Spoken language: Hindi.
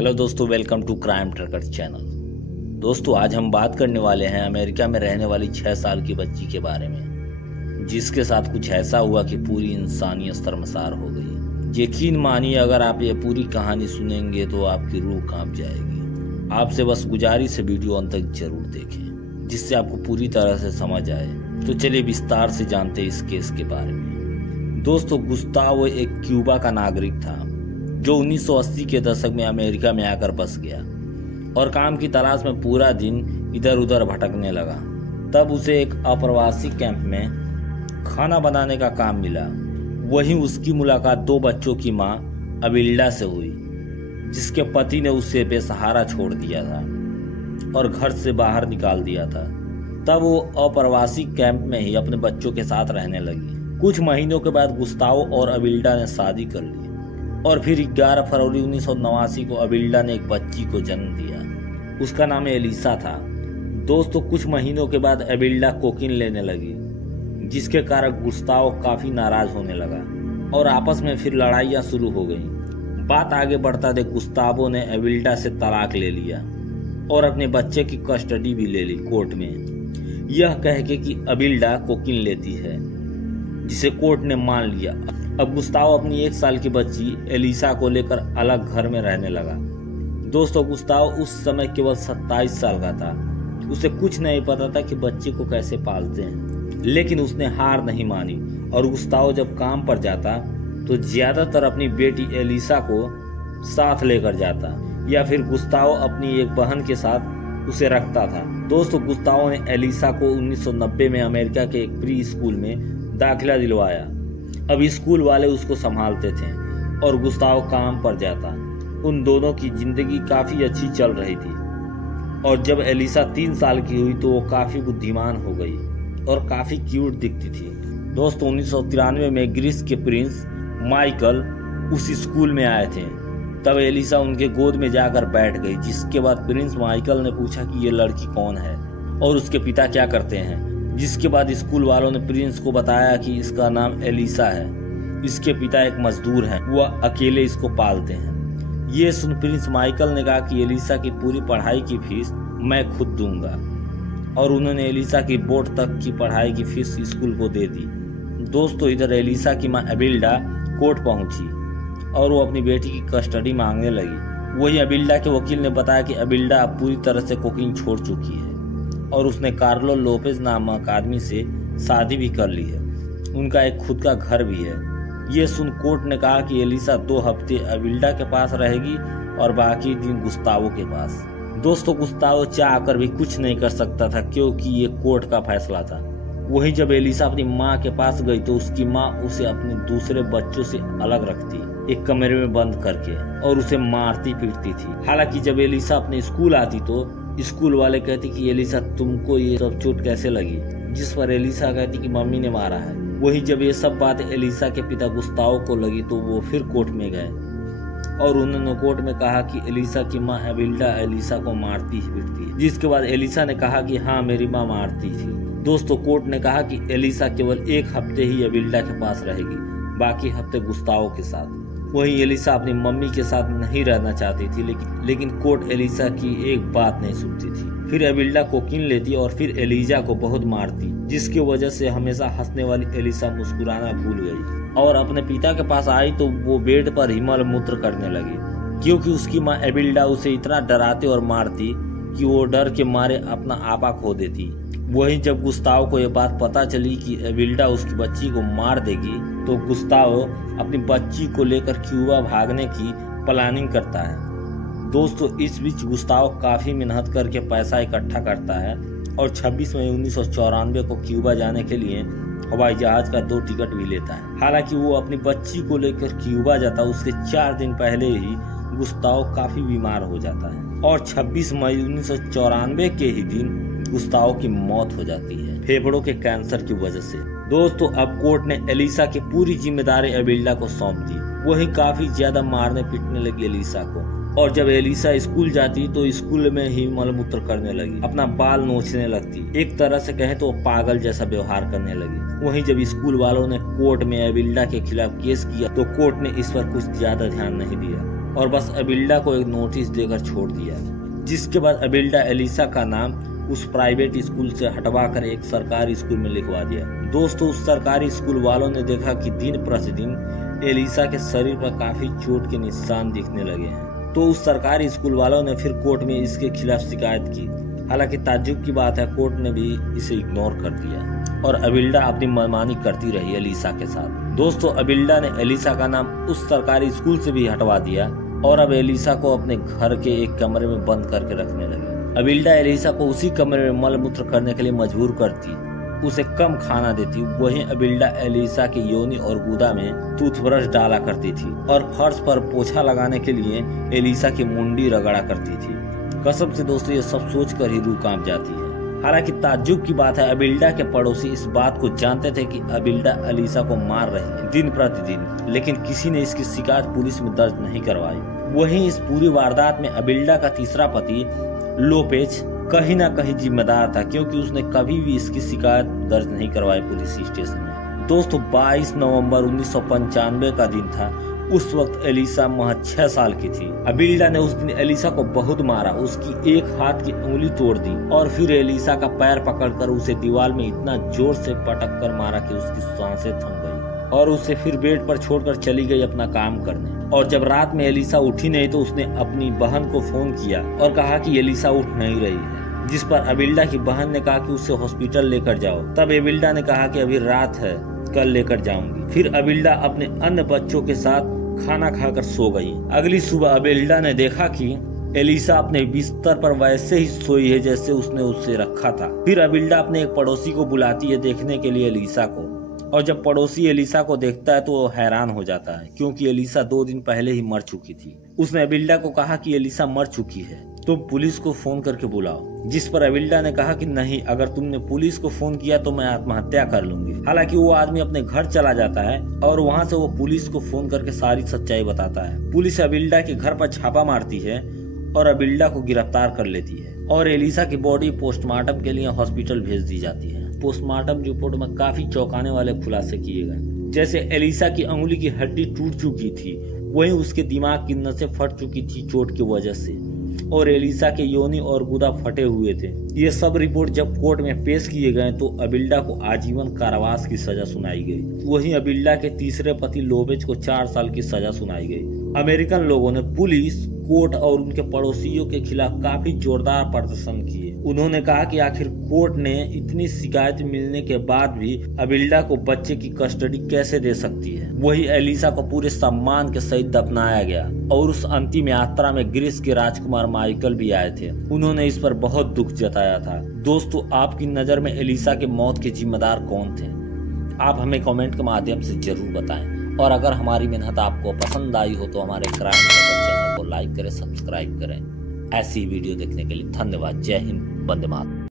हेलो दोस्तों, welcome to crime tracker channel. दोस्तों, आज हम बात करने वाले हैं अमेरिका में रहने वाली 6 साल की बच्ची के बारे में, जिसके साथ कुछ ऐसा हुआ कि पूरी इंसानियत शर्मसार हो गई। यकीन मानिए, अगर आप ये पूरी कहानी सुनेंगे तो आपकी रूह कांप जाएगी। आपसे बस गुजारिश है, वीडियो अंत तक जरूर देखें, जिससे आपको पूरी तरह से समझ आए। तो चलिए विस्तार से जानते हैं इस केस के बारे में। दोस्तों, गुस्तावो एक क्यूबा का नागरिक था जो 1980 के दशक में अमेरिका में आकर बस गया और काम की तलाश में पूरा दिन इधर उधर भटकने लगा। तब उसे एक अप्रवासी कैंप में खाना बनाने का काम मिला। वहीं उसकी मुलाकात 2 बच्चों की मां अबिल्डा से हुई, जिसके पति ने उसे बेसहारा छोड़ दिया था और घर से बाहर निकाल दिया था। तब वो अप्रवासी कैंप में ही अपने बच्चों के साथ रहने लगी। कुछ महीनों के बाद गुस्तावो और अबिल्डा ने शादी कर ली और फिर 11 फरवरी 1989 को अबिल्डा ने एक बच्ची को जन्म दिया। उसका नाम एलिसा था। दोस्तों, कुछ महीनों के बाद अबिल्डा कोकीन लेने लगी, जिसके कारण गुस्तावो काफी नाराज होने लगा और आपस में फिर लड़ाइयां शुरू हो गई। बात आगे बढ़ता देख गुस्तावो ने अबिल्डा से तलाक ले लिया और अपने बच्चे की कस्टडी भी ले ली कोर्ट में, यह कह के कि अबिल्डा कोकीन लेती है, जिसे कोर्ट ने मान लिया। अब गुस्तावो अपनी 1 साल की बच्ची एलिसा को लेकर अलग घर में रहने लगा। दोस्तों, गुस्तावो उस समय केवल 27 साल का था। उसे कुछ नहीं पता था कि बच्चे को कैसे पालते हैं, लेकिन उसने हार नहीं मानी और गुस्तावो जब काम पर जाता तो ज्यादातर अपनी बेटी एलिसा को साथ लेकर जाता, या फिर गुस्तावो अपनी एक बहन के साथ उसे रखता था। दोस्तों, गुस्तावो ने एलिसा को 1990 में अमेरिका के एक प्री स्कूल में दाखिला दिलवाया। अब स्कूल वाले उसको संभालते थे और गुस्तावो काम पर जाता। उन दोनों की जिंदगी काफी अच्छी चल रही थी और जब एलिसा 3 साल की हुई तो वो काफी बुद्धिमान हो गई और काफी क्यूट दिखती थी। दोस्तों, 1993 में ग्रीस के प्रिंस माइकल उस स्कूल में आए थे। तब एलिसा उनके गोद में जाकर बैठ गई, जिसके बाद प्रिंस माइकल ने पूछा कि ये लड़की कौन है और उसके पिता क्या करते हैं। जिसके बाद स्कूल वालों ने प्रिंस को बताया कि इसका नाम एलिसा है, इसके पिता एक मजदूर हैं, वह अकेले इसको पालते हैं। ये सुन प्रिंस माइकल ने कहा कि एलिसा की पूरी पढ़ाई की फीस मैं खुद दूंगा, और उन्होंने एलिसा की बोर्ड तक की पढ़ाई की फीस स्कूल को दे दी। दोस्तों, इधर एलिसा की मां अबिल्डा कोर्ट पहुंची और वो अपनी बेटी की कस्टडी मांगने लगी। वही अबिल्डा के वकील ने बताया कि अबिल्डा अब पूरी तरह से कोकीन छोड़ चुकी है और उसने कार्लो लोपेज नामक आदमी से शादी भी कर ली है। उनका एक खुद का घर भी है। ये सुन कोर्ट ने कहा कि एलिसा 2 हफ्ते अबिल्डा के पास रहेगी और बाकी दिन गुस्तावो के पास। दोस्तों, गुस्तावो चाह कर भी कुछ नहीं कर सकता था, क्योंकि ये कोर्ट का फैसला था। वहीं जब एलिसा अपनी माँ के पास गई तो उसकी माँ उसे अपने दूसरे बच्चों से अलग रखती, एक कमरे में बंद करके, और उसे मारती पीटती थी। हालांकि जब एलिसा अपने स्कूल आती तो स्कूल वाले कहते कि एलिसा तुमको ये सब चोट कैसे लगी, जिस पर एलिसा कहती कि मम्मी ने मारा है। वही जब ये सब बातें एलिसा के पिता गुस्तावो को लगी तो वो फिर कोर्ट में गए और उन्होंने कोर्ट में कहा कि एलिसा की माँ अबिल्डा एलिसा को मारती पीटती है। जिसके बाद एलिसा ने कहा कि हाँ, मेरी माँ मारती थी। दोस्तों, कोर्ट ने कहा कि एलिसा केवल 1 हफ्ते ही अबिल्डा के पास रहेगी, बाकी हफ्ते गुस्तावो के साथ। वहीं एलिसा अपनी मम्मी के साथ नहीं रहना चाहती थी, लेकिन कोर्ट एलिसा की एक बात नहीं सुनती थी। फिर अबिल्डा कोकीन लेती और फिर एलिजा को बहुत मारती, जिसकी वजह से हमेशा हंसने वाली एलिसा मुस्कुराना भूल गई और अपने पिता के पास आई तो वो बेड पर ही मल मूत्र करने लगी, क्योंकि उसकी माँ अबिल्डा उसे इतना डराती और मारती कि वो डर के मारे अपना आपा खो देती। वहीं जब गुस्तावो को यह बात पता चली कि अबिल्डा उसकी बच्ची को मार देगी तो गुस्तावो अपनी बच्ची को लेकर क्यूबा भागने की प्लानिंग करता है। दोस्तों, इस बीच गुस्तावो काफी मेहनत करके पैसा इकट्ठा करता है और 26 मई 1994 को क्यूबा जाने के लिए हवाई जहाज का 2 टिकट भी लेता है। हालांकि वो अपनी बच्ची को लेकर क्यूबा जाता, उसके 4 दिन पहले ही गुस्तावो काफी बीमार हो जाता है और 26 मई 1994 के ही दिन गुस्तावो की मौत हो जाती है, फेफड़ों के कैंसर की वजह से। दोस्तों, अब कोर्ट ने एलिसा की पूरी जिम्मेदारी अबिल्डा को सौंप दी। वही काफी ज्यादा मारने पीटने लगी एलिसा को, और जब एलिसा स्कूल जाती तो स्कूल में ही मलमूत्र करने लगी, अपना बाल नोचने लगती। एक तरह से कहें तो पागल जैसा व्यवहार करने लगी। वहीं जब स्कूल वालों ने कोर्ट में अबिल्डा के खिलाफ केस किया तो कोर्ट ने इस पर कुछ ज्यादा ध्यान नहीं दिया और बस अबिल्डा को एक नोटिस देकर छोड़ दिया, जिसके बाद अबिल्डा एलिसा का नाम उस प्राइवेट स्कूल से हटवाकर एक सरकारी स्कूल में लिखवा दिया। दोस्तों, उस सरकारी स्कूल वालों ने देखा कि दिन प्रतिदिन एलिसा के शरीर पर काफी चोट के निशान दिखने लगे हैं, तो उस सरकारी स्कूल वालों ने फिर कोर्ट में इसके खिलाफ शिकायत की। हालांकि ताज्जुब की बात है, कोर्ट ने भी इसे इग्नोर कर दिया और अबिल्डा अपनी मनमानी करती रही एलिसा के साथ। दोस्तों, अबिल्डा ने एलिसा का नाम उस सरकारी स्कूल से भी हटवा दिया और अब एलिसा को अपने घर के एक कमरे में बंद करके रखने लगे। अबिल्डा एलिसा को उसी कमरे में मल मूत्र करने के लिए मजबूर करती, उसे कम खाना देती। वहीं अबिल्डा एलिसा के योनि और गुदा में टूथब्रश डाला करती थी और फर्श पर पोछा लगाने के लिए एलिसा की मुंडी रगड़ा करती थी। कसम से दोस्तों, ये सब सोचकर ही रूह कांप जाती है। हालांकि ताज्जुब की बात है, अबिल्डा के पड़ोसी इस बात को जानते थे कि अबिल्डा एलिसा को मार रही है दिन प्रतिदिन, लेकिन किसी ने इसकी शिकायत पुलिस में दर्ज नहीं करवाई। वहीं इस पूरी वारदात में अबिल्डा का तीसरा पति लोपेज कहीं ना कहीं जिम्मेदार था, क्योंकि उसने कभी भी इसकी शिकायत दर्ज नहीं करवाई पुलिस स्टेशन में। दोस्तों, 22 नवंबर 1995 का दिन था। उस वक्त एलिसा महज 6 साल की थी। अबिल्डा ने उस दिन एलिसा को बहुत मारा, उसकी एक हाथ की उंगली तोड़ दी और फिर एलिसा का पैर पकड़कर उसे दीवार में इतना जोर से पटक कर मारा कि उसकी सांसें थम गई और उसे फिर बेड पर छोड़कर चली गई अपना काम करने। और जब रात में एलिसा उठी नहीं तो उसने अपनी बहन को फोन किया और कहा कि एलिसा उठ नहीं रही है, जिस पर अबिल्डा की बहन ने कहा कि उसे हॉस्पिटल लेकर जाओ। तब अबिल्डा ने कहा कि अभी रात है, कल लेकर जाऊंगी। फिर अबिल्डा अपने अन्य बच्चों के साथ खाना खाकर सो गई। अगली सुबह अबिल्डा ने देखा कि एलिसा अपने बिस्तर पर वैसे ही सोई है जैसे उसने उसे रखा था। फिर अबिल्डा अपने एक पड़ोसी को बुलाती है देखने के लिए एलिसा को, और जब पड़ोसी एलिसा को देखता है तो वो हैरान हो जाता है, क्योंकि एलिसा 2 दिन पहले ही मर चुकी थी। उसने अबिल्डा को कहा कि एलिसा मर चुकी है, तुम पुलिस को फोन करके बुलाओ, जिस पर अबिल्डा ने कहा कि नहीं, अगर तुमने पुलिस को फोन किया तो मैं आत्महत्या कर लूंगी। हालांकि वो आदमी अपने घर चला जाता है और वहाँ से वो पुलिस को फोन करके सारी सच्चाई बताता है। पुलिस अबिल्डा के घर पर छापा मारती है और अबिल्डा को गिरफ्तार कर लेती है और एलिसा की बॉडी पोस्टमार्टम के लिए हॉस्पिटल भेज दी जाती है। पोस्टमार्टम रिपोर्ट में काफी चौंकाने वाले खुलासे किए गए, जैसे एलिसा की अंगुली की हड्डी टूट चुकी थी, वहीं उसके दिमाग की नसें फट चुकी थी चोट की वजह से, और एलिसा के योनि और गुदा फटे हुए थे। ये सब रिपोर्ट जब कोर्ट में पेश किए गए तो अबिल्डा को आजीवन कारावास की सजा सुनाई गई। वहीं अबिल्डा के तीसरे पति लोपेज को 4 साल की सजा सुनाई गई। अमेरिकन लोगों ने पुलिस, कोर्ट और उनके पड़ोसियों के खिलाफ काफी जोरदार प्रदर्शन किए। उन्होंने कहा कि आखिर कोर्ट ने इतनी शिकायत मिलने के बाद भी अबिल्डा को बच्चे की कस्टडी कैसे दे सकती है। वही एलिसा को पूरे सम्मान के सहित दफनाया गया और उस अंतिम यात्रा में ग्रीस के राजकुमार माइकल भी आए थे। उन्होंने इस पर बहुत दुख जताया था। दोस्तों, आपकी नजर में एलिसा के मौत के जिम्मेदार कौन थे? आप हमें कमेंट के माध्यम से जरूर बताएं, और अगर हमारी मेहनत आपको पसंद आई हो तो हमारे क्राइम ट्रैकर चैनल को लाइक करें, सब्सक्राइब करें। ऐसी वीडियो देखने के लिए धन्यवाद। जय हिंद, वंदे मातरम।